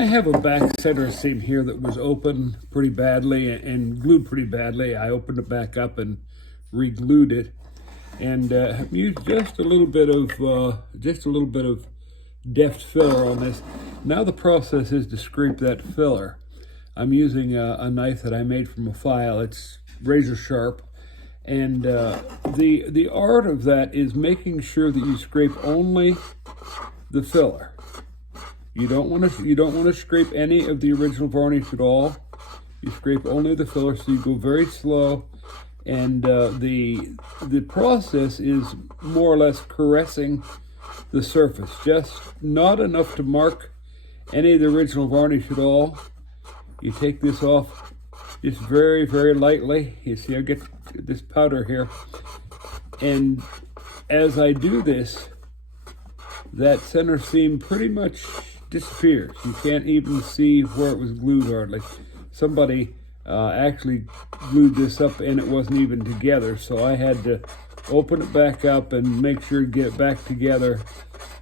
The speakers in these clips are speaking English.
I have a back center seam here that was open pretty badly and glued pretty badly. I opened it back up and re-glued it, and have used just a little bit of deft filler on this. Now the process is to scrape that filler. I'm using a knife that I made from a file. It's razor sharp, and the art of that is making sure that you scrape only the filler. You don't want to scrape any of the original varnish at all. You scrape only the filler, so you go very slow, and the process is more or less caressing the surface, just not enough to mark any of the original varnish at all. You take this off just very, very lightly. You see, I get this powder here, and as I do this, that center seam pretty much disappears. You can't even see where it was glued hardly. Somebody actually glued this up and it wasn't even together, so I had to open it back up and make sure to get it back together.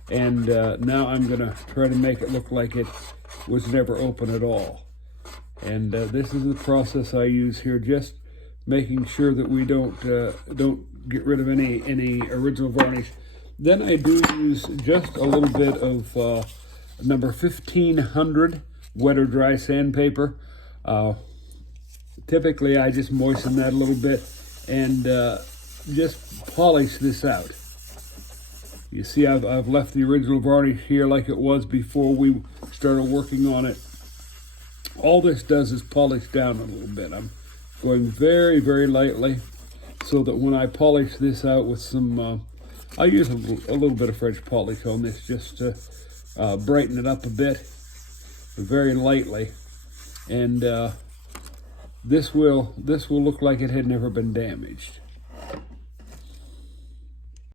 And now I'm gonna try to make it look like it was never open at all. And this is the process I use here, just making sure that we don't get rid of any original varnish. Then I do use just a little bit of number 1500 wet or dry sandpaper. Typically I just moisten that a little bit and just polish this out. You see, I've left the original varnish here like it was before we started working on it. All this does is polish down a little bit. I'm going very, very lightly so that when I polish this out with some, I use a little bit of French polish on this just to brighten it up a bit, very lightly, and this will look like it had never been damaged.